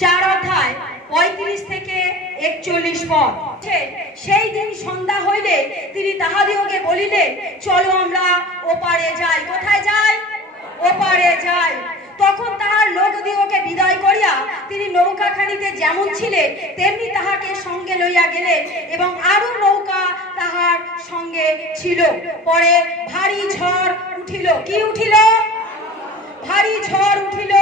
4 অধ্যায় 35 থেকে 41 পদ। সেই দিন সন্ধ্যা হইলে তিনি তাহাদিওকে বলিলেন, চলো আমরা ওপারে যাই। কোথায় যাই? ওপারে যাই। তখন তাহার লোকদিগকে বিদায় করিয়া তিনি নৌকাখানিতে যেমন ছিলেন তেমনি তাহাকে সঙ্গে লইয়া গেলেন, এবং আরো নৌকা তাহার সঙ্গে ছিল। পরে ভারী ঝড় উঠিল। কি উঠিল? ভারী ঝড় উঠিল,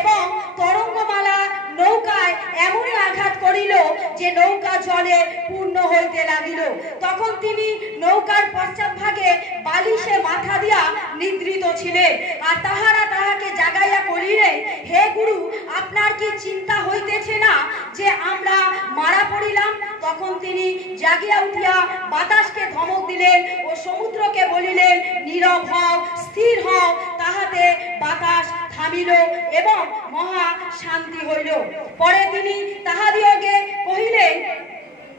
এবং তরঙ্গমালা নৌকায় এমনই আঘাত করিল যে নৌকা জলে পূর্ণ হইতে লাগিল। তখন তিনি নৌকার পশ্চাৎভাগে বালিশে মাথা দিয়া নিদ্রিত ছিলেন। আর তাহারা তাহাকে জাগাইয়া করিলেন, হে গুরু, আপনার কি চিন্তা হইতেছে না যে আমরা মারা পড়িলাম? তখন তিনি জাগিয়া উঠিয়া বাতাসকে ধমক দিলেন ও সমুদ্রকে বলিলেন, নীরব হও, স্থির হও। তাহাতে বাতাস থামিল এবং মহা শান্তি হইল। পরে তিনি তাহাদিওকে কহিলেন,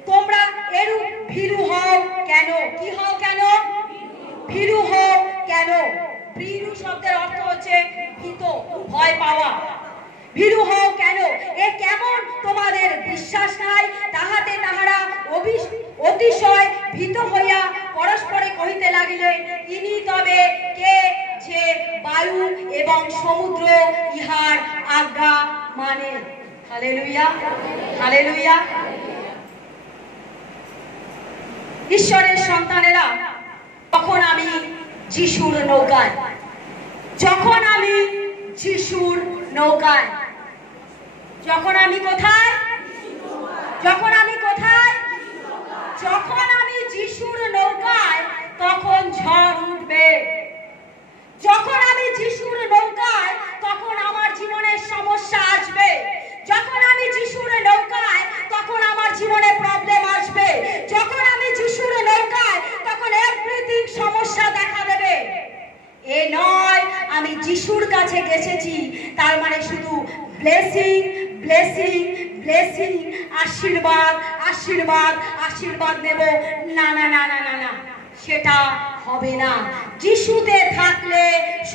তোমরা এরূপ ভীরু হও কেন? কি হও কেন? ভীরু হও কেন? ভীরু শব্দের অর্থ হচ্ছে ভীত, ভয় পাওয়া। ভীরু হও কেন? এ কেমন তোমাদের বিশ্বাস নাই? তাহাতে তাহারা অতিশয় ভীত হইয়া পরস্পরে কহিতে লাগিলেন, ইনি তবে কে যে বায়ু এবং সমুদ্র ইহার আজ্ঞা মানে? Hallelujah, hallelujah. ঈশ্বরের সন্তানেরা, যখন আমি যিশুর নৌকায়, যখন আমি যিশুর নৌকায়, যখন আমি কোথায়? যখন আমি কোথায়? যখন আমি যিশুর নৌকায়, তখন ঝড় উঠবে। যখন আমি যিশুর নৌকায়, তখন আমার জীবনের সমস্যা আসবে। যখন আমি যিশুর নৌকায়, তখন আমার জীবনে প্রবলেম আসবে। যখন আমি যিশুর নৌকায়, তখন এভরিথিং সমস্যা দেখা দেবে। এ নয় আমি যিশুর কাছে গেছেছি তার মানে শুধু ব্লেসিং, ব্লেসিং, ব্লেসিং, আশীর্বাদ, আশীর্বাদ, আশীর্বাদ নেব। না না না না না না, সেটা হবে না। যিশুতে থাকলে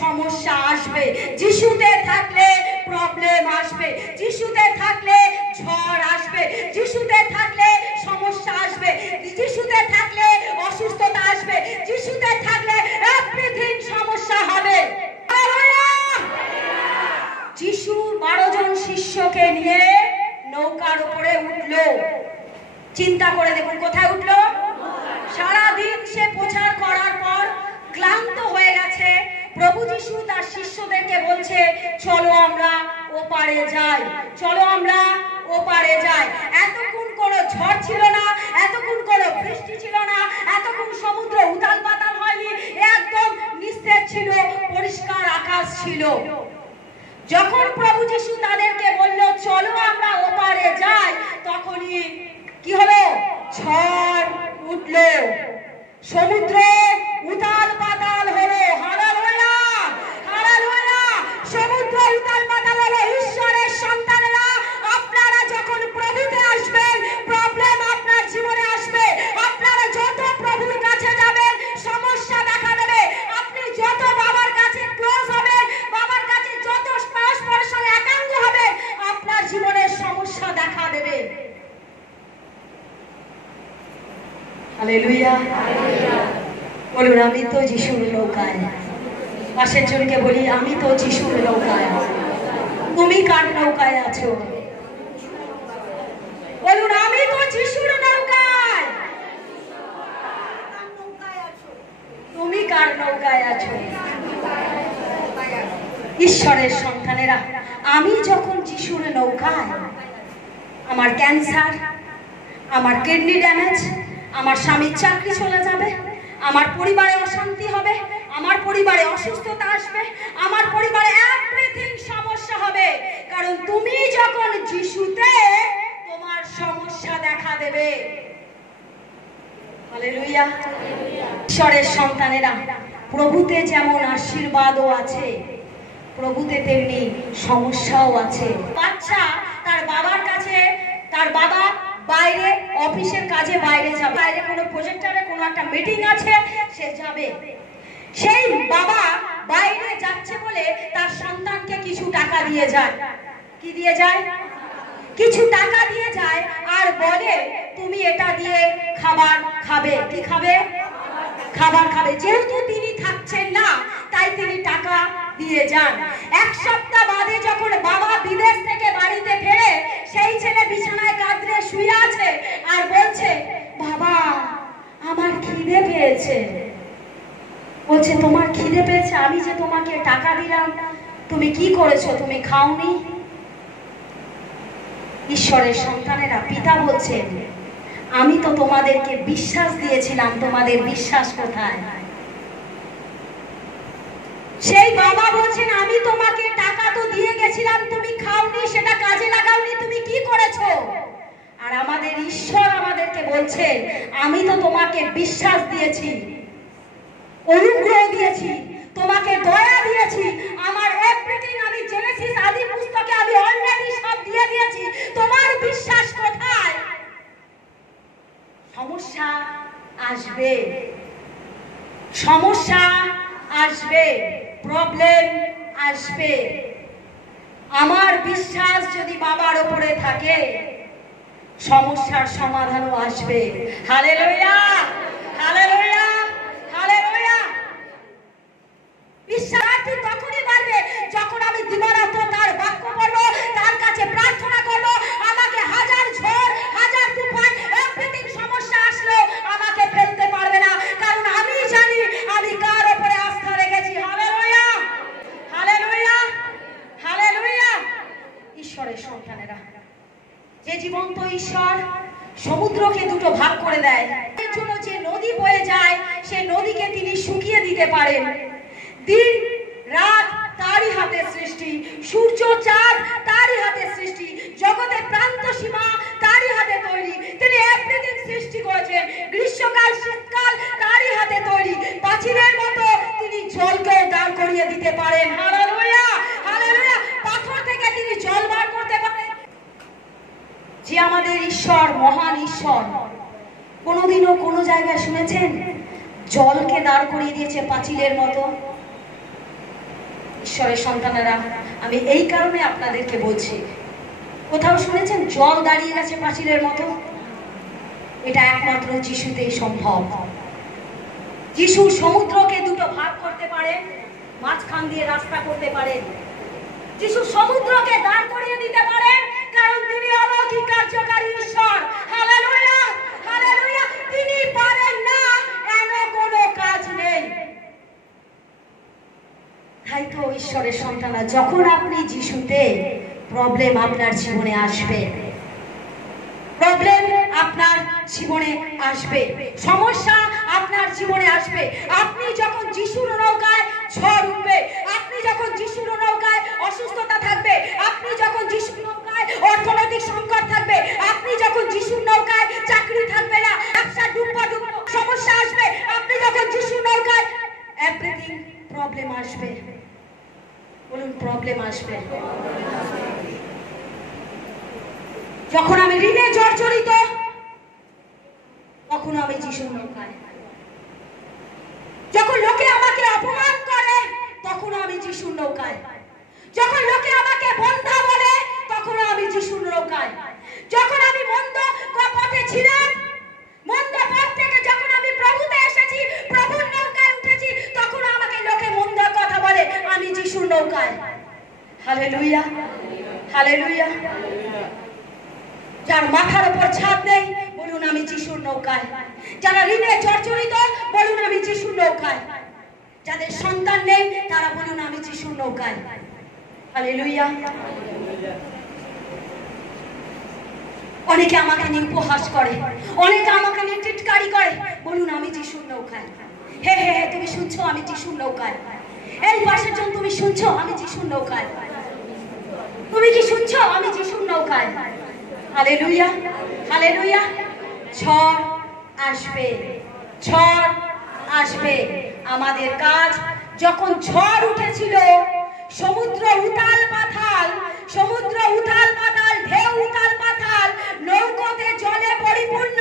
সমস্যা আসবে, যিশুতে থাকলে প্রবলেম আসবে, যিশুতে থাকলে ঝড় আসবে, যিশুতে থাকলে সমস্যা আসবে, যিশুতে থাকলে অসুস্থতা আসবে, যিশুতে থাকলে এভরিথিং সমস্যা হবে। যিশু 12 জন শিষ্যকে নিয়ে নৌকার উপরে উঠলো। চিন্তা করে দেখুন কোথায় উঠলো? সারাদিন সে প্রচার করার পর ক্লান্ত হয়ে গেছে। প্রভু যিশু তার শিষ্যদেরকে বলছে, চলো আমরা ওপারে যাই, চলো আমরা ওপারে যাই। এতক্ষণ কোনো ঝড় ছিল না, এতক্ষণ কোনো বৃষ্টি ছিল না, এতক্ষণ সমুদ্র উতাল পাতাল হয়নি, একদম নিস্তেজ ছিল, পরিষ্কার আকাশ ছিল। যখন প্রভু যিশু তাদেরকে বলল, চলো আমরা ওপারে যাই, তখনই কি হলো? ঝড় উঠলো, সমুদ্র উতাল পাতাল হলো। Hallelujah, hallelujah. সমুদ্র উতাল পাতাল হলো। ঈশ্বরের সন্তানেরা, আপনারা যখন প্রভুতে আসবেন, প্রবলেম আপনার জীবনে আসবে। আপনারা যত প্রভুর কাছে যাবেন, সমস্যা দেখা দেবে। আপনি যত বাবার কাছে ক্লোজ হবেন, বাবার কাছে যত পরস্পরের সঙ্গে একাঙ্গ হবেন, আপনার জীবনে সমস্যা দেখা দেবে। হালেলুয়া, বলুন, আমি তো যিশুর নৌকায়। পাশের জনকে বলি, আমি তো যিশুর নৌকায়। তুমি কার নৌকায় আছো? বলুন, আমি তো যিশুর নৌকায়। তুমি কার নৌকায় আছো? ঈশ্বরের সন্তানেরা, আমি যখন যিশুর নৌকায়, আমার ক্যান্সার, আমার কিডনি ড্যামেজ, আমার স্বামীর চাকরি চলে যাবে, আমার পরিবারে অশান্তি হবে, আমার পরিবারে অসুস্থতা আসবে, আমার পরিবারে এভরিথিং সমস্যা হবে। কারণ তুমি যখন যিশুতে, তোমার সমস্যা দেখা দেবে। হালেলুয়া। ঈশ্বরের সন্তানেরা, প্রভুতে যেমন আশীর্বাদও আছে, প্রভুতে তেমনি সমস্যাও আছে। বাচ্চা তার বাবার কাছে, তার বাবা বাইরে অফিসের কাজে বাইরে যাবে, বাইরে কোনো প্রজেক্টরে কোনো একটা মিটিং আছে, সে যাবে। সেই বাবা বাইরে যাচ্ছে বলে তার সন্তানকে কিছু টাকা দিয়ে যায়। কি দিয়ে যায়? কিছু টাকা দিয়ে যায় আর বলে তুমি এটা দিয়ে খাবার খাবে। কি খাবে? খাবার খাবে। যেহেতু তিনি থাকছেন না তাই তিনি টাকা দিয়ে যান। এক সপ্তাহ বাদে যখন বাবা বিদেশ থেকে বাড়িতে ফেরে, সেই ছেলে বিছানায় কাঁদরে শুয়ে আছে আর বলছে, বাবা আমার খিদে পেয়েছে। বলছে, তোমার খিদে পেয়েছে? আমি যে তোমাকে টাকা দিলাম, তুমি কি করেছো? তুমি খাওনি। ঈশ্বরের সন্তানেরা, পিতা বলছেন, আমি তো তোমাদেরকে বিশ্বাস দিয়েছিলাম, তোমাদের বিশ্বাস কোথায়? সেই বাবা বলছেন, আমি তোমাকে টাকা তো দিয়ে গেছিলাম, তুমি খাওনি, সেটা কাজে লাগাওনি, তুমি কি করেছো? আর আমাদের ঈশ্বর আমাদেরকে বলছেন, আমি তো তোমাকে বিশ্বাস দিয়েছি, অনুগ্রহ দিয়েছি, তোমাকে দয়া দিয়েছি, আমার এভরিথিং আমি জেনেসিস আদি পুস্তকে আমি অলরেডি সব দিয়ে দিয়েছি, তোমার বিশ্বাস কোথায়? সমস্যা আসবে, সমস্যা আসবে, প্রবলেম আসবে। আমার বিশ্বাস যদি বাবার উপরে থাকে, সমস্যার সমাধানও আসবে। Hallelujah, hallelujah, hallelujah. বিশ্বাস তখনই বাড়বে যখন আমি দিবারাত্র তার বাক্য পড়বো, তার কাছে প্রার্থনা করবো। আমাকে হাজার ঝড়, হাজার তুফান, এভরিথিং সমস্যা আসলো আমাকে ফেলতে পারবে না, কারণ আমি জানি আমি কার উপরে আস্থা রেখেছি। Hallelujah, hallelujah, hallelujah. ঈশ্বরের সন্তানেরা, যে জীবন্ত ঈশ্বর সমুদ্রকে দুটো ভাগ করে দেয়, এর জন্য যে নদী বয়ে যায় সেই নদীকে তিনি শুকিয়ে দিতে পারেন। দিন রাত তারই হাতে সৃষ্টি, সূর্য চাঁদ তারই হাতে সৃষ্টি, জগতের প্রান্ত সীমা তারই হাতে তৈরি। তিনি এভরিথিং সৃষ্টি করেছেন। গ্রীষ্মকাল শীতকাল তারই হাতে তৈরি। প্রাচীরের মতো তিনি জলকে দাঁড় করিয়ে দিতে পারেন। Hallelujah, hallelujah. পাথর থেকে তিনি জল বার করতে পারেন। যে আমাদের ঈশ্বর, মহান ঈশ্বর, কোনোদিনও কোনো জায়গায় শুনেছেন জলকে দাঁড় করিয়ে দিয়েছে পাঁচিলের মতো? ঈশ্বরের সন্তানেরা, আমি এই কারণে আপনাদেরকে বলছি, কোথাও শুনেছেন জল দাঁড়িয়ে গেছে পাঁচিলের মতো? এটা একমাত্র যিশুতেই সম্ভব। যিশু সমুদ্রকে দুটো ভাগ করতে পারে, মাঝখান দিয়ে রাস্তা করতে পারে। যিশু সমুদ্রকে দাঁড় করিয়ে দিতে পারেন, কারণ তিনি অলৌকিক কার্যকারী ঈশ্বর। Hallelujah, hallelujah. তিনি পারেন না এমন কোনো কাজ নেই। তাই তো ঈশ্বরের সন্তানরা, যখন আপনি যিশুতে, প্রবলেম আপনার জীবনে আসবে, প্রবলেম আপনার জীবনে আসবে, সমস্যা আপনার জীবনে আসবে। আপনি যখন যিশুর নৌকায় ঝড় উঠবে, আপনি যখন যিশুর নৌকায় অসুস্থতা থাকবে, আপনি যখন যিশুর নৌকায় অর্থনৈতিক সংকট থাকবে, আপনি যখন যিশুর নৌকায় চাকরি থাকবে না, ব্যবসা ডুববা ডুববা সমস্যা আসবে, আপনি যখন যিশুর নৌকায়, এভরিথিং প্রবলেম আসবে। বলুন, প্রবলেম আসবে। যখন আমি ঋণে জর্জরিত, তখন আমি যিশুর নৌকায়। যখন লোকে আমাকে অপমান করে, তখন আমি যিশুর নৌকায়। যখন লোকে আমাকে বন্ধা বলে, তখন আমি যিশুর নৌকায়। যখন আমি মন্দ পথে ছিলাম, মন্দ পথ থেকে যখন আমি প্রভুতে এসেছি, প্রভুর নৌকায় উঠেছি, তখন আমাকে লোকে মন্দ কথা বলে, আমি যিশুর নৌকায়। Hallelujah, hallelujah. যার মাথার উপর ছাদ নেই, বলুন আমি যিশুর নৌকায়। যারা ঋণে জর্জরিত, বলুন আমি যিশুর নৌকায়। যাদের সন্তান নেই, তারা বলুন আমি যিশুর নৌকায়। হালেলুয়া। অনেকে আমাকে নিয়ে উপহাস করে, অনেকে আমাকে নিয়ে টিটকারি করে, বলুন আমি যিশুর নৌকায়। হে হে হে, তুমি শুনছো? আমি যিশুর নৌকায়। এই পাশের জন, তুমি শুনছো? আমি যিশুর নৌকায়। তুমি কি শুনছো? আমি যিশুর নৌকায়। Hallelujah, hallelujah. ঝড় আসবে, ঝড় আসবে। আমাদের কাজ, যখন ঝড় উঠেছিল, সমুদ্র উতাল পাতাল, সমুদ্র উতাল পাতাল, ঢেউ উতাল পাতাল, নৌকাতে জলে পরিপূর্ণ,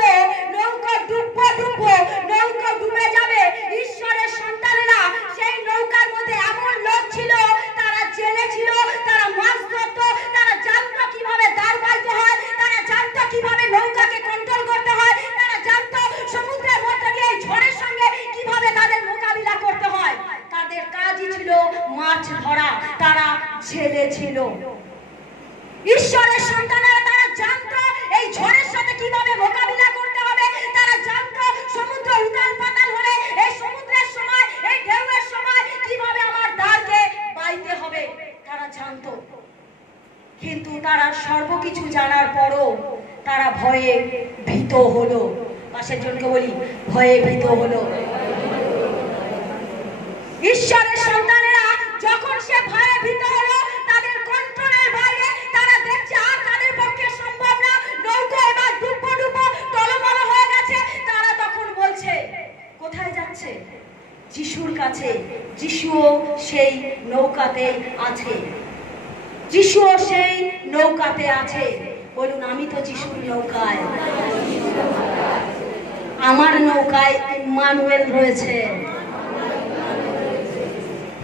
নৌকা ডুববো ডুববো, নৌকা ডুবে যাবে। ঈশ্বরের সন্তানেরা, সেই নৌকার মধ্যে এমন লোক ছিল, তারা জেলে ছিল, তারা মাছ ধরতো, তারা জানতো কিভাবে দাঁড় বাইতে হয়, ঈশ্বরের সন্তানেরা তারা জানতো এই ঝড়ের সাথে কিভাবে মোকাবিলা করতে হবে। তারা জানতো সমুদ্র উথাল পাতাল হলে এই সমুদ্রের সময়, এই ঢেউয়ের সময় কিভাবে আমার দ্বারকে বাইতে হবে, তারা জানতো। কিন্তু তারা সর্বকিছু জানার পরও তারা ভয়ে ভীত হলো। পাশের জনকে বলি, ভয়ে ভীত হলো। ঈশ্বরের সন্তানেরা যখন সে ভয়ে ভীত হলো, তাদের কন্ট্রোলের বাইরে, তারা দেখছে আর তাদের পক্ষে সম্ভব না, নৌকা এবার ডুবো ডুবো টলমল হয়ে গেছে। তারা তখন বলছে কোথায় যাচ্ছে? যিশুর কাছে। যিশুও সেই নৌকাতে আছে। যিশুও সেই নৌকাতে আছে। বলুন, আমি তো যিশুর নৌকায়। আমার নৌকায় ইম্মানুয়েল রয়েছে।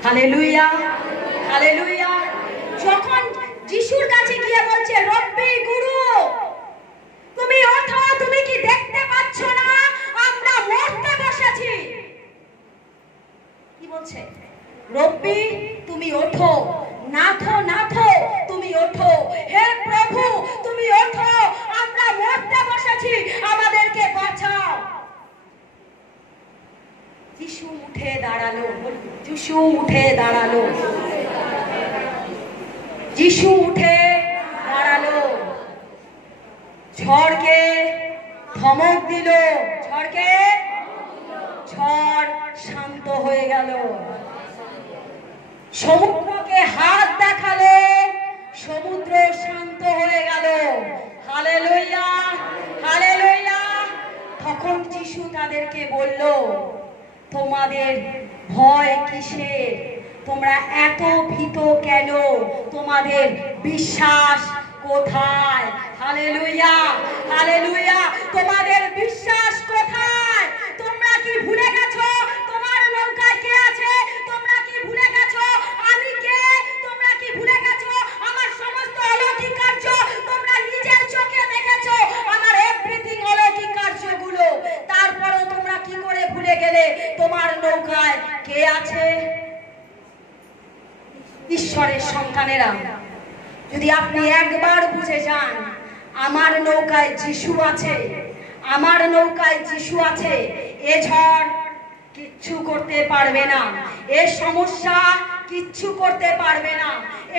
Hallelujah, hallelujah. যখন যিশুর কাছে গিয়ে বলছে, রব্বি, গুরু, তুমি ওঠো, তুমি কি দেখতে পাচ্ছ না আমরা মরতে বসেছি? কি বলছে? রব্বি, তুমি ওঠো। নাথো, নাথো, তুমি ওঠো। হে প্রভু, তুমি ওঠো, আমরা মরতে বসেছি, আমাদেরকে বাঁচাও। যিশু উঠে দাঁড়ালো। যিশু উঠে দাঁড়ালো। যিশু উঠে দাঁড়ালো। ঝড়কে ধমক দিল। ঝড়কে, ঝড় শান্ত হয়ে গেল। সমুদ্রকে হাত দেখালো, সমুদ্র শান্ত হয়ে গেল। Hallelujah, hallelujah. তখন যিশু তাদেরকে বলল, তোমাদের ভয় কিসের? তোমরা এত ভীত কেন? তোমাদের বিশ্বাস কোথায়? Hallelujah, hallelujah. তোমাদের বিশ্বাস কোথায়? তোমরা কি ভুলে গেছো তোমার নৌকায় কে আছে? তোমরা কি ভুলে গেছো আমি কে? তোমরা কি ভুলে গেছো আমার সমস্ত অলৌকিক কার্য? তোমরা নিজের চোখে দেখেছো আমার এভরিথিং অলৌকিক কার্যগুলো। তারপরও তোমরা কি করে ভুলে গেলে তোমার নৌকায় কে আছে? ঈশ্বরের সন্তানেরা, যদি আপনি একবার বুঝে যান আমার নৌকায় যিশু আছে, আমার নৌকায় যিশু আছে, এ ঝড় কিচ্ছু করতে পারবে না, এ সমস্যা কিচ্ছু করতে পারবে না,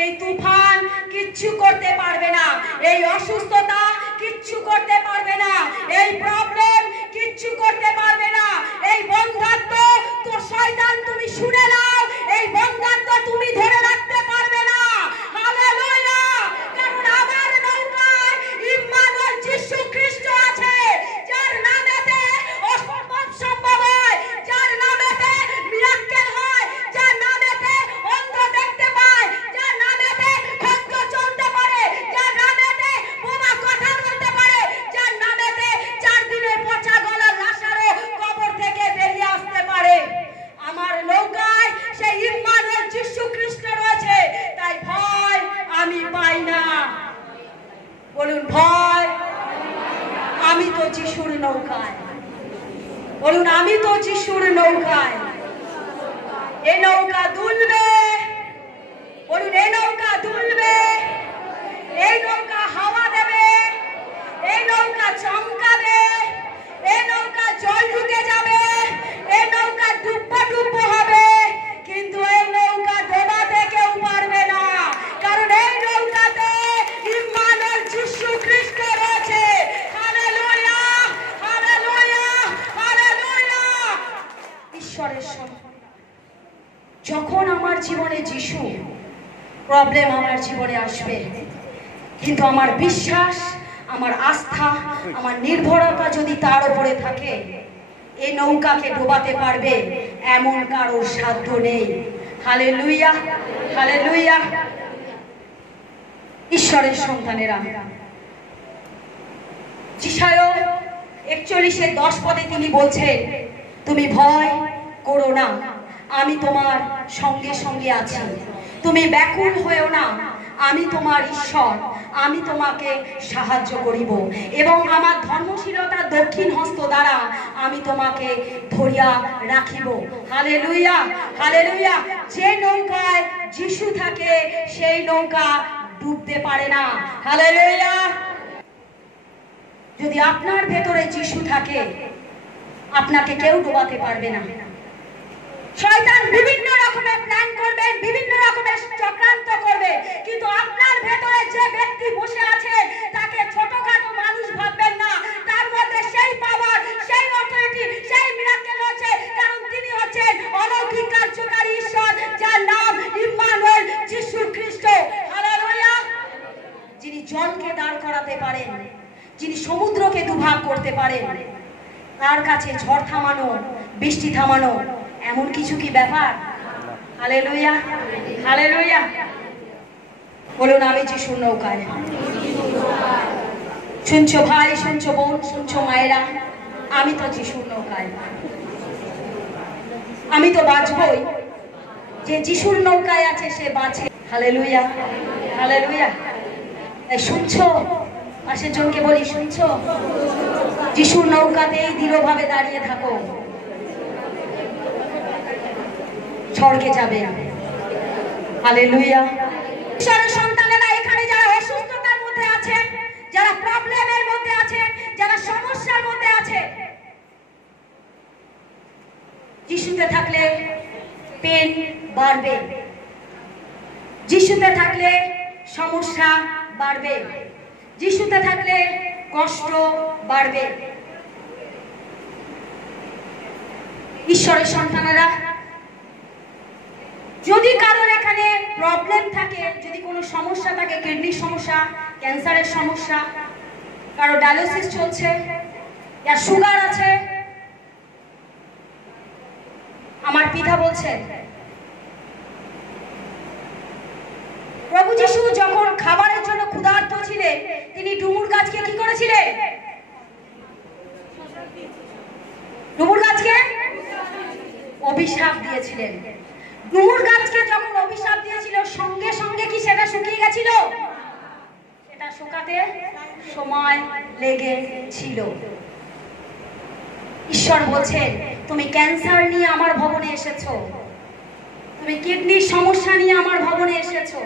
এই তুফান কিচ্ছু করতে পারবে না, এই অসুস্থতা কিচ্ছু করতে পারবে না, এই প্রবলেম কিচ্ছু করতে পারবে না, এই বন্ধাত্ম তো শয়তান তুমি শুনে নাও, এই বন্ধাত্ম তুমি ধরে রাখতে পারবে না। হালেলুয়া। কারণ আমার নৌকায় ইম্মানুয়েল যিশু খ্রিস্ট আছে, যার নামেতে অসম্ভব সম্ভব হয়, যার নামেতে মিরাক্কেল হয়, যার নামেতে অন্ধ দেখতে পায়, যার নামেতে খচ্চ চলতে পারে, যার নামেতে বোমা কথা বলতে পারে, যার নামেতে 4 দিনের পচা গলা লাশারও কবর থেকে বেরিয়ে আসতে পারে। আমার নৌকায় সেই ইম্মানুয়েল যিশু খ্রিস্ট রয়েছে, তাই ভয় আমি পাই না। বলুন, ভয় আমি তো যিশুর নৌকায়। বলুন, আমি তো যিশুর নৌকায়। এই নৌকা দুলবে। বলুন, এই নৌকা দুলবে। এই নৌকা হাওয়া দেবে। এই নৌকা চমকাবে। এই নৌকা জল ঢুকে যাবে। এই নৌকা ডুব্বো ডুব্বো হবে, কিন্তু এই নৌকা ডোবাতে কেউ পারবে না, কারণ এই নৌকাতে ইম্মানুয়েল যিশু খ্রিস্ট রয়েছে। Hallelujah, hallelujah, hallelujah. ঈশ্বরের সন্তান, যখন আমার জীবনে যিশু, প্রবলেম আমার জীবনে আসবে, কিন্তু আমার বিশ্বাস, আমার আস্থা, আমার নির্ভরতা যদি তার উপরে থাকে, এই নৌকাকে ডোবাতে পারবে এমন কারোর সাধ্য নেই। Hallelujah, hallelujah. ঈশ্বরের সন্তানেরা, যিশায়া 41:10 পদে তিনি বলছেন, তুমি ভয় করো না, আমি তোমার সঙ্গে সঙ্গে আছি। তুমি ব্যাকুল হয়েও না, আমি তোমার ঈশ্বর, আমি তোমাকে সাহায্য করিব এবং আমার ধর্মশীলতার দক্ষিণ হস্ত দ্বারা আমি তোমাকে ধরিয়া রাখিব। Hallelujah, hallelujah. যে নৌকায় যিশু থাকে সেই নৌকা ডুবতে পারে না। হালেলুয়া। যদি আপনার ভেতরে যিশু থাকে, আপনাকে কেউ ডোবাতে পারবে না। শয়তান বিভিন্ন রকমের প্ল্যান করবে, বিভিন্ন রকমের চক্রান্ত করবে, কিন্তু আপনার ভেতরে যে ব্যক্তি বসে আছে তাকে ছোটখাটো মানুষ ভাববেন না। তার মধ্যে সেই পাওয়ার, সেই অথরিটি, সেই মিরাকেল আছে, কারণ তিনি হচ্ছেন অলৌকিক কার্যকারী ঈশ্বর, যার নাম ইম্মানুয়েল, যিশু খ্রিস্ট। হালেলুয়া। যিনি জলকে দাঁড় করাতে পারেন, যিনি সমুদ্রকে দুভাগ করতে পারেন, তার কাছে ঝড় থামানো, বৃষ্টি থামানো এমন কিছু কি ব্যাপার? Hallelujah, hallelujah. বলুন, আমি যিশুর নৌকায়। শুনছো ভাই, শুনছো বোন, শুনছো মায়েরা, আমি তো যিশুর নৌকায়। আমি তো বাঁচবই। যে যিশুর নৌকায় আছে সে বাঁচে। Hallelujah, hallelujah. শুনছো? পাশের জনকে বলি, শুনছো? যিশুর নৌকাতেই দৃঢ়ভাবে দাঁড়িয়ে থাকো, স্বর্গে যাবে। হালেলুয়া। ঈশ্বরের সন্তানেরা, এখানে যারা অসুস্থতার মধ্যে আছে, যারা প্রবলেমের মধ্যে আছে, যারা সমস্যার মধ্যে আছে, যিশুতে থাকলে পেন বাড়বে, যিশুতে থাকলে সমস্যা বাড়বে, যিশুতে থাকলে কষ্ট বাড়বে। ঈশ্বরের সন্তানেরা, যদি কারোর এখানে প্রবলেম থাকে, যদি কোনো সমস্যা থাকে, কিডনির সমস্যা, ক্যান্সারের সমস্যা, কারো ডায়ালিসিস চলছে, আর সুগার আছে, আমার পিতা বলছে, প্রভু যিশু যখন খাবারের জন্য ক্ষুধার্ত ছিলেন, তিনি ডুমুর গাছকে কি করেছিলেন? ডুমুর গাছকে অভিশাপ দিয়েছিলেন। ডুমুর গাছকে যখন অভিশাপ দিয়েছিল, সঙ্গে সঙ্গে কি সেটা শুকিয়ে গেছিল? সেটা শুকাতে সময় লেগেছিল। ঈশ্বর বলছেন, তুমি ক্যান্সার নিয়ে আমার ভবনে এসেছো, তুমি কিডনির সমস্যা নিয়ে আমার ভবনে এসেছো,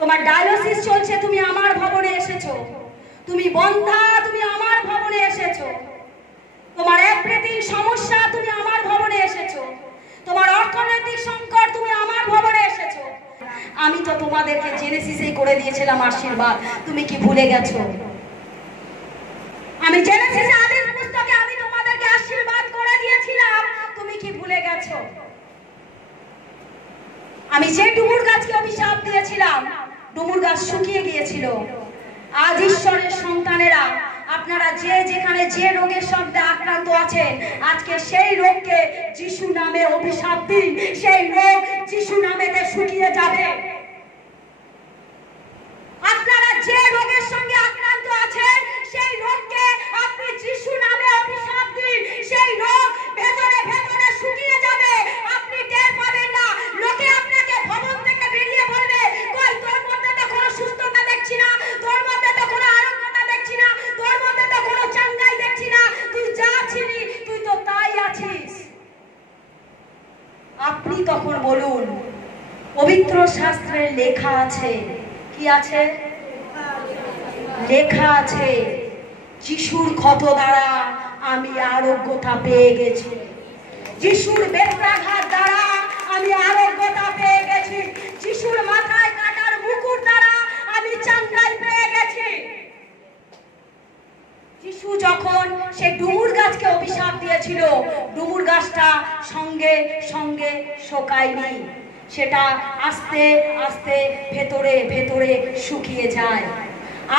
তোমার ডায়ালিসিস চলছে, তুমি আমার ভবনে এসেছো, তুমি বন্ধা, তুমি আমার ভবনে এসেছো, তোমার এভরিথিং সমস্যা, তুমি আমার ভবনে এসেছো, তোমার অর্থনৈতিক সংকট, তুমি আমার ভবনে এসেছো। আমি তো তোমাদেরকে জেনেসিসেই করে দিয়েছিলাম আশীর্বাদ, তুমি কি ভুলে গেছো? আমি জেনেসিসে আদিম পুস্তকে আমি তোমাদেরকে আশীর্বাদ করে দিয়েছিলাম, তুমি কি ভুলে গেছো? আমি যে ডুমুর গাছকে অভিশাপ দিয়েছিলাম, ডুমুর গাছ শুকিয়ে গিয়েছিল। আজ ঈশ্বরের সন্তানেরা, আপনারা যে যেখানে যে রোগের সাথে আক্রান্ত আছেন, আজকে সেই রোগকে যিশু নামে অভিশাপ দিন, সেই রোগ যিশু নামেতে শুকিয়ে যাবে। আপনারা যে রোগের সঙ্গে আক্রান্ত আছেন, সেই রোগকে আপনি যিশু নামে অভিশাপ দিন, সেই রোগ ভেতরে ভেতরে শুকিয়ে যাবে। আপনি টের পাবেন না। লোকে আপনাকে ভবন থেকে বেরিয়ে বলবে, কই তোর মধ্যে তো কোনো সুস্থতা দেখছি না, তোর মধ্যে তো কোনো আরোগ্যতা দেখছি না, তোর মধ্যে তো কোনো চাঙ্গাই দেখছি না, তুই যা ছিলি তুই তো তাই আছিস। আপনি তখন বলুন, পবিত্র শাস্ত্রে লেখা আছে, কি আছে? লেখা আছে, যিশুর ক্ষত দ্বারা আমি আরোগ্যতা পেয়ে গেছি, যিশুর বেত্রাঘাত দ্বারা আমি আরোগ্যতা পেয়ে গেছি, যিশুর মাথায় কাটার মুকুট দ্বারা আমি চাঙ্গাই পেয়ে গেছি। যিশু যখন সে ডুমুর গাছকে অভিশাপ দিয়েছিল, ডুমুর গাছটা সঙ্গে সঙ্গে শোকায়নি, সেটা আস্তে আস্তে ভেতরে ভেতরে শুকিয়ে যায়।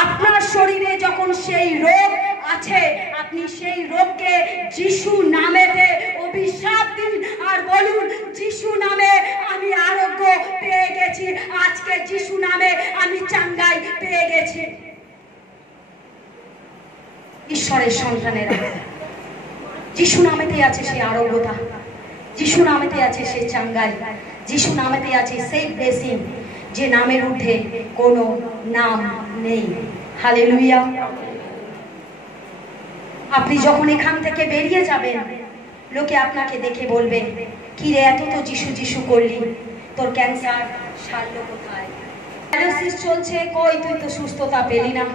আপনার শরীরে যখন সেই রোগ আছে, আপনি সেই রোগকে যিশু নামেতে অভিশাপ দিন আর বলুন, যিশু নামে আমি আরোগ্য পেয়ে গেছি, আজকে যিশু নামে আমি চাঙ্গাই পেয়ে গেছি। ঈশ্বরের সন্তানেরা, যিশু নামেতে আছে সেই আরোগ্যতা, যিশু নামেতে আছে সেই চাঙ্গাই, যিশু নামেতে আছে সেই ব্লেসিং, যে নামের ঊর্ধ্বে কোনো নাম নেই। হালেলুয়া। আপনি যখন এখান থেকে বেরিয়ে যাবেন, লোকে আপনাকে দেখে বলবে, কি রে, এত তো যিশু যিশু করলি, তোর ক্যান্সার সারলো কোথায়? ডায়ালিসিস চলছে, কই তুই তো সুস্থতা পেলি না,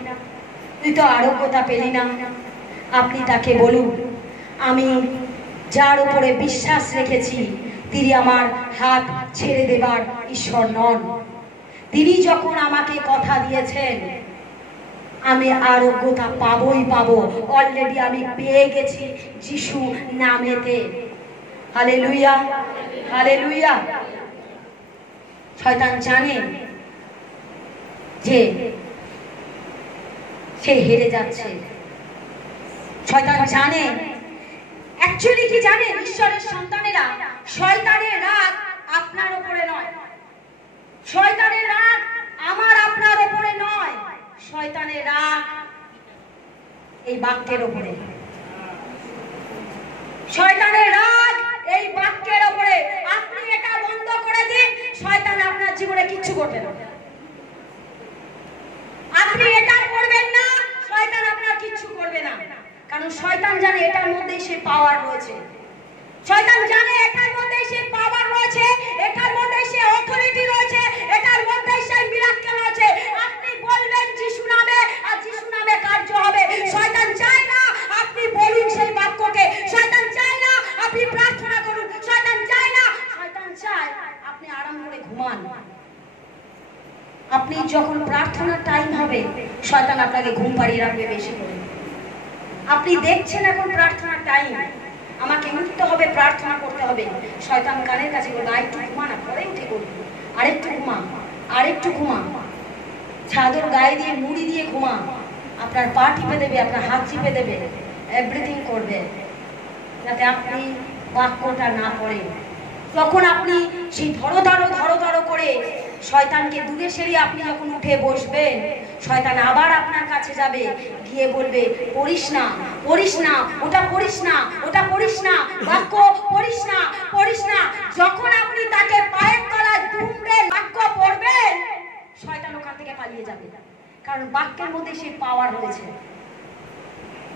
তুই তো আরোগ্যতা পেলি না। আপনি তাকে বলুন, আমি যার উপরে বিশ্বাস রেখেছি তিনি আমার হাত ছেড়ে দেবার ঈশ্বর নন। তিনি যখন আমাকে কথা দিয়েছেন আমি আরোগ্যতা পাবোই পাবো, অলরেডি আমি পেয়ে গেছি যিশু নামেতে। Hallelujah, hallelujah. শয়তান জানে যে সে হেরে যাচ্ছে। শয়তান জানে, অ্যাকচুয়ালি কি জানেন, ঈশ্বরের সন্তানেরা শয়তানের রাগ আপনার উপরে নয়, শয়তানের রাগ আমার আপনার উপরে নয়, শয়তানের রাগ এই বাক্যের উপরে, শয়তানের রাগ এই বাক্যের উপরে। আপনি এটা বন্ধ করে দিন, শয়তান আপনার জীবনে কিচ্ছু করবে না। আপনি এটা করবেন না, শয়তান আপনার কিচ্ছু করবে না। কারণ শয়তান জানে এটার মধ্যে সে পাওয়ার রয়েছে, শয়তান জানে এটার মধ্যে সে পাওয়ার রয়েছে, এটার মধ্যে সে অথরিটি রয়েছে, এটার মধ্যে সে মিরাক্কেল রয়েছে। আপনি বলবেন যিশু নামে আর যিশু নামে কার্য হবে। শয়তান চায় না আপনি বলুন সেই বাক্যকে, শয়তান চায় না আপনি প্রার্থনা করুন, শয়তান চায় না, শয়তান চায় আপনি আরাম করে ঘুমান। আপনি যখন প্রার্থনার টাইম হবে শয়তান আপনাকে ঘুম পাড়িয়ে রাখবে বেশি করে। আপনি দেখছেন এখন প্রার্থনার টাইম, আমাকে উঠতে হবে, প্রার্থনা করতে হবে, শয়তান কানের কাছে বলবে আরেকটু ঘুমা না, পরে উঠে করবি, আরেকটু ঘুমা, আরেকটু ঘুমা, চাদর গায়ে দিয়ে মুড়ি দিয়ে ঘুমা, আপনার পা টিপে দেবে, আপনার হাত চিপে দেবে, এভরিথিং করবে যাতে আপনি বাক্যটা না পড়েন। তখন আপনি সেই ধরো ধরো করে শয়তানকে দূরে সরিয়ে আপনি যখন উঠে বসবেন, শয়তান আবার আপনার কাছে যাবে, গিয়ে বলবে পড়িস না, পড়িস না, ওটা পড়িস না, ওটা পড়িস না, বাক্য পড়িস না, পড়িস না। যখন আপনি তাকে পায়ের তলায় দুমড়ে বাক্য পড়বেন, শয়তান ওখান থেকে পালিয়ে যাবে, কারণ বাক্যের মধ্যে সেই পাওয়ার রয়েছে।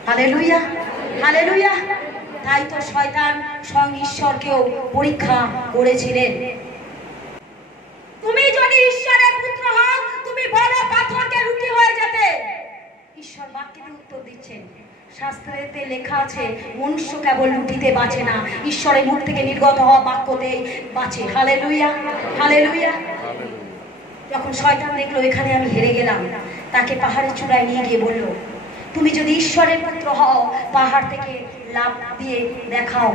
Hallelujah, hallelujah. তাই তো শয়তান স্বয়ং ঈশ্বরকেও পরীক্ষা করেছিলেন। তুমি যদি ঈশ্বরের পুত্র হও, তুমি বলো পাথরকে রুটি হয়ে যেতে। ঈশ্বর বাক্যে উত্তর দিচ্ছেন, শাস্ত্রেতে লেখা আছে মনুষ্য কেবল রুটিতে বাঁচে না, ঈশ্বরের মুখ থেকে নির্গত হওয়া বাক্যতেই বাঁচে। Hallelujah, hallelujah. যখন শয়তান দেখলো এখানে আমি হেরে গেলাম, তাকে পাহাড়ের চূড়ায় নিয়ে গিয়ে বলল, তুমি যদি ঈশ্বরের পুত্র হও পাহাড় থেকে লাফ দিয়ে দেখাও।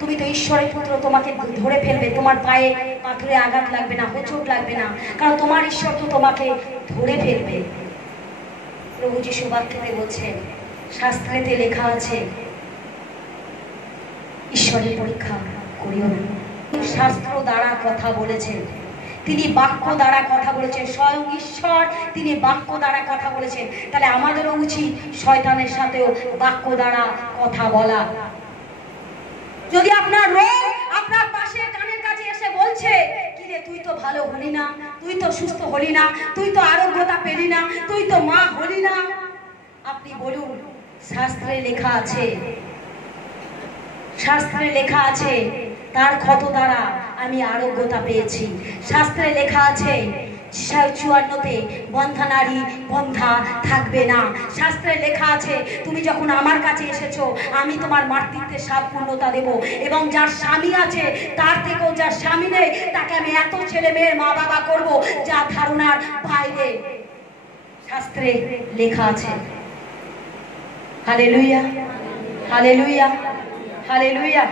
তুমি তো ঈশ্বরের পুত্র, তোমাকে ধরে ফেলবে, তোমার পায়ে পাথরে আঘাত লাগবে না, হোঁচট লাগবে না, কারণ তোমার ঈশ্বর তো তোমাকে ধরে ফেলবে। প্রভু যিশু বাক্যে বলছেন, শাস্ত্রেতে লেখা আছে ঈশ্বরের পরীক্ষা করিও না। শাস্ত্র দ্বারা কথা বলেছেন, তিনি বাক্য দ্বারা কথা বলেছেন, স্বয়ং ঈশ্বর তিনি বাক্য দ্বারা কথা বলেছেন। তাহলে আমাদেরও উচিত শয়তানের সাথেও বাক্য দ্বারা কথা বলা। যদি আপনার রোগ আপনার পাশে কানের কাছে এসে বলছে কি রে তুই তো ভালো হলি না, তুই তো সুস্থ হলি না, তুই তো আরোগ্যতা পেলি না, তুই তো মা হলি না, আপনি বলুন শাস্ত্রে লেখা আছে, শাস্ত্রে লেখা আছে তার ক্ষত দ্বারা আমি আরোগ্যতা পেয়েছি। শাস্ত্রে লেখা আছে 54তে বন্ধা নারী বন্ধা থাকবে না। শাস্ত্রে লেখা আছে তুমি যখন আমার কাছে এসেছো আমি তোমার মাতৃত্বের স্বাদ পূর্ণতা দেব, এবং যার স্বামী আছে তার থেকেও যার স্বামী নেই তাকে আমি এত ছেলে মেয়ের মা বাবা করব যা ধারণার বাইরে। শাস্ত্রে লেখা আছে। Hallelujah, hallelujah, hallelujah.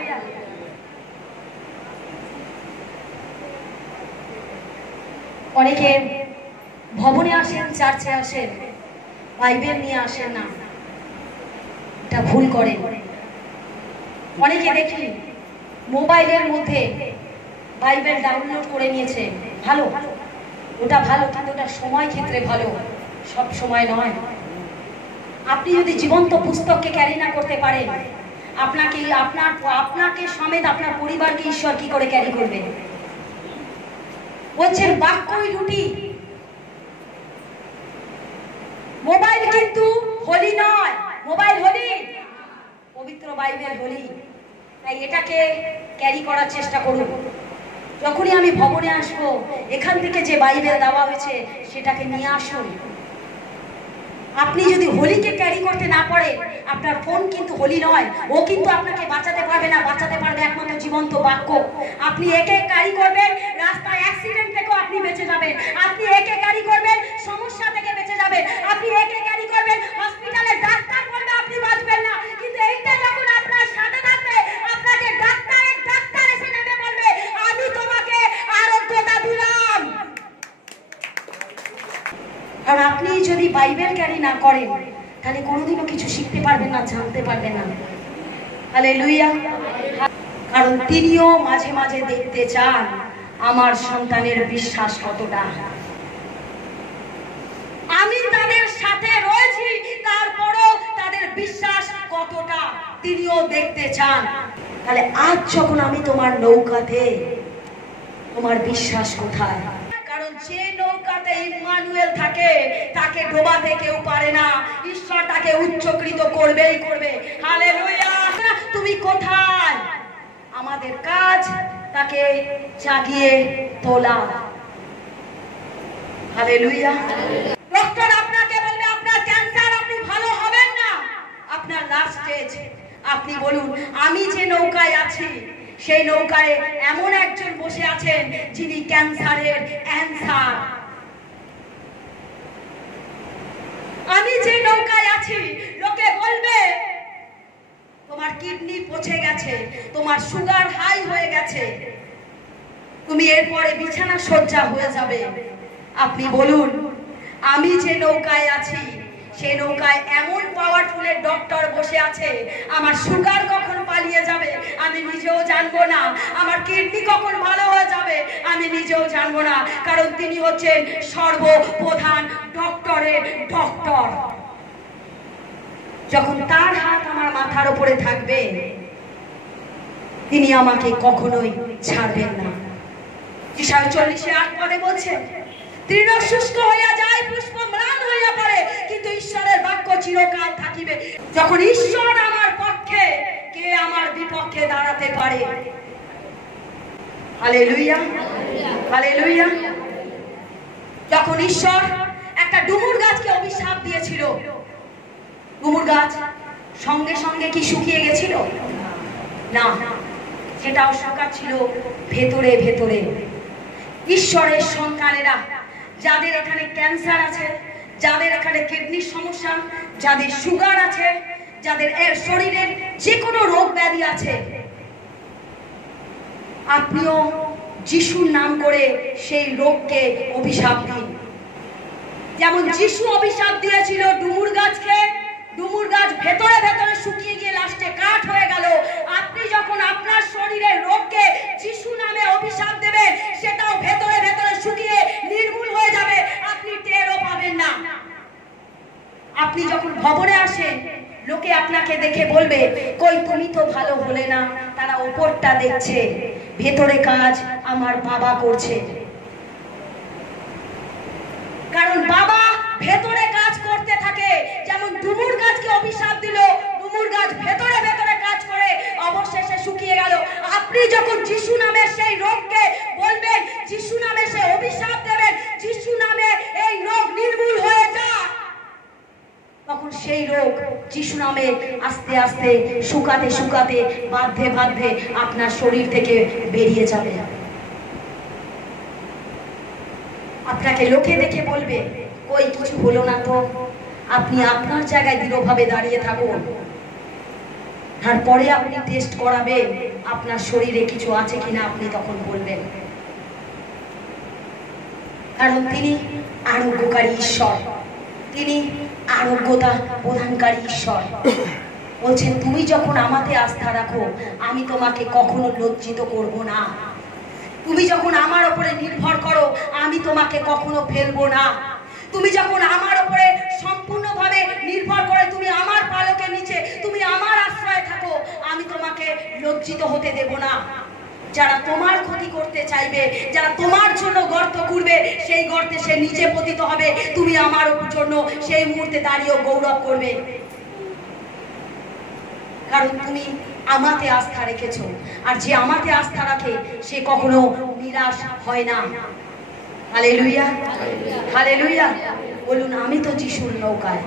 অনেকে ভবনে আসেন, চার্চে আসেন, বাইবেল নিয়ে আসেন না, এটা ভুল করে। অনেকে দেখি মোবাইলের মধ্যে বাইবেল ডাউনলোড করে নিয়েছে, ভালো, ওটা ভালো, কিন্তু ওটা সময় ক্ষেত্রে ভালো, সব সময় নয়। আপনি যদি জীবন্ত পুস্তককে ক্যারি না করতে পারেন, আপনাকে সমেত আপনার পরিবারকে ঈশ্বর কি করে ক্যারি করবে? বলছেন বাক্যই রুটি। মোবাইল কিন্তু হোলি নয়, মোবাইল হোলি, পবিত্র বাইবেল হোলি। তাই এটাকে ক্যারি করার চেষ্টা করুন। যখনই আমি ভবনে আসবো, এখান থেকে যে বাইবেল দেওয়া হয়েছে সেটাকে নিয়ে আসুন। আপনি যদি হোলিকে ক্যারি করতে না পারে, আপনার ফোন কিন্তু হোলি নয়, ও কিন্তু আপনাকে বাঁচাতে পারবে না। বাঁচাতে পারবে একমাত্র জীবন্ত বাক্য। আপনি একে ক্যারি করবেন, রাস্তায় অ্যাক্সিডেন্ট থেকেও আপনি বেঁচে যাবেন। আপনি একে ক্যারি করবেন, সমস্যা থেকে বেঁচে যাবেন। আপনি একে ক্যারি করবেন, হসপিটালে ডাক্তার বলবে আপনি বাঁচবেন না, কিন্তু এইটা যখন আপনার সাথে থাকবে, আপনাকে ডাক্তার এসে নেমে বলবে আমি তোমাকে আরোগ্যতা দিলাম। আর আপনি যদি বাইবেল ক্যারি না করেন, তাহলে কোনোদিনও কিছু শিখতে পারবেন না, জানতে পারবেন না। হালেলুয়া। কারণ তিনিও মাঝে মাঝে দেখতে চান আমার সন্তানের বিশ্বাস কতটা। আমি তাদের সাথে রয়েছি, তারপরও তাদের বিশ্বাস কতটা তিনিও দেখতে চান। তাহলে আজ যখন আমি তোমার নৌকাতে, তোমার বিশ্বাস কোথায়? কারণ যে নৌকাতে ইম্মানুয়েল থাকে, তাকে ডোবাতে কেউ পারে না। ঈশ্বর তাকে উচ্চকৃত করবেই করবে। হালেলুয়া। তুমি কোথায়? আমাদের কাজ তাকে জাগিয়ে তোলা। হালেলুয়া। ডক্টর আপনাকে বলবে আপনার ক্যান্সার, আপনি ভালো হবেন না, আপনার লাস্ট স্টেজ। আপনি বলুন আমি যে নৌকায় আছি, সেই নৌকায় এমন একজন বসে আছেন যিনি ক্যান্সারের অ্যান্সার। আমি যে নৌকায় আছি, লোকে বলবে তোমার কিডনি পচে গেছে, তোমার সুগার হাই হয়ে গেছে, তুমি এরপরে বিছানা শয্যা হয়ে যাবে। আপনি বলুন আমি যে নৌকায় আছি, সেই নৌকায় এমন পাওয়ারফুলের ডক্টর বসে আছে, আমার সুগার কখন পালিয়ে যাবে আমি নিজেও জানবো না, আমার কিডনি কখন ভালো হয়ে যাবে আমি নিজেও জানবো না। কারণ তিনি হচ্ছেন সর্বপ্রধান ডক্টরের ডক্টর। যখন তার হাত আমার মাথার উপরে থাকবে, তিনি আমাকে কখনোই ছাড়বেন না। 40:8 বলছে তৃণ শুষ্ক হইয়া যায়, পুষ্প ম্লান হইয়া পড়ে, কিন্তু ঈশ্বরের বাক্য চিরকাল থাকিবে। যখন ঈশ্বর আমার পক্ষে, কে আমার বিপক্ষে দাঁড়াতে পারে? Hallelujah, hallelujah. যখন ঈশ্বর একটা ডুমুর গাছকে অভিশাপ দিয়েছিল, ডুমুর গাছ সঙ্গে সঙ্গে কি শুকিয়ে গেছিল? না, সেটাও শুকাচ্ছিল ভেতরে ভেতরে। ঈশ্বরের সন্তানেরা, যাদের এখানে ক্যান্সার আছে, যাদের এখানে কিডনির সমস্যা, যাদের সুগার আছে, যাদের শরীরের যে কোনো রোগ ব্যাধি আছে, আপনিও যিশুর নাম করে সেই রোগকে অভিশাপ দিন। যেমন যিশু অভিশাপ দিয়েছিল ডুমুর গাছকে, ডুমুর গাছ ভেতরে ভেতরে শুকিয়ে গিয়ে লাস্টে কাঠ হয়ে গেল। আপনি যখন আপনার শরীরের রোগকে যিশু নামে অভিশাপ দেবেন, সেটাও ভেতরে ভেতরে শুকিয়ে নির্মূল হয়ে যাবে, আপনি টেরও পাবেন না। আপনি যখন ভবনে আসেন, লোকে আপনাকে দেখে বলবে কই তুমি তো ভালো হলে না, তারা উপরটা দেখছে, ভেতরে কাজ আমার বাবা করছে। কারণ বাবা ভেতরে কাজ করতে থাকে। যেমন ডুমুর গাছকে অভিশাপ দিল, ডুমুর গাছ ভেতরে ভেতরে কাজ করে অবশেষে শুকিয়ে গেল। আপনি যখন যিশু নামে সেই রোগকে বলবেন, যিশু নামে সেই অভিশাপ দেবেন, যিশু নামে এই রোগ নির্মূল হয়ে যায়, তখন সেই রোগ যিশু নামে আস্তে আস্তে শুকাতে শুকাতে বাঁধে বাঁধে আপনার শরীর থেকে বেরিয়ে যাবে। আপনাকে লোকে দেখে বলবে ওই কিছু হলো না তো, আপনি আপনার জায়গায় দৃঢ়ভাবে দাঁড়িয়ে থাকুন। তারপরে আপনি টেস্ট করাবেন আপনার শরীরে কিছু আছে কিনা, আপনি তখন বলবেন। কারণ তিনি আরোগ্যকারী ঈশ্বর, তিনি আরোগ্যতা প্রদানকারী ঈশ্বর। বলছেন তুমি যখন আমাতে আস্থা রাখো, আমি তোমাকে কখনো লজ্জিত করব না। তুমি যখন আমার উপরে নির্ভর করো, আমি তোমাকে কখনো ফেলবো না। তুমি যখন আমার উপরে সম্পূর্ণভাবে নির্ভর করে, তুমি আমার পালকের নিচে, তুমি আমার আশ্রয়ে থাকো, আমি তোমাকে লজ্জিত হতে দেব না। যারা তোমার ক্ষতি করতে চাইবে, যারা তোমার জন্য গর্ত করবে, সেই গর্তে সে নিচে পতিত হবে, তুমি আমার জন্য সেই মুহূর্তে দাঁড়িয়েও গৌরব করবে। কারণ তুমি আমাতে আস্থা রেখেছো, আর যে আমাতে আস্থা রাখে সে কখনো নিরাশ হয় না। Hallelujah, hallelujah. বলুন, আমি তো যিশুর নৌকায়।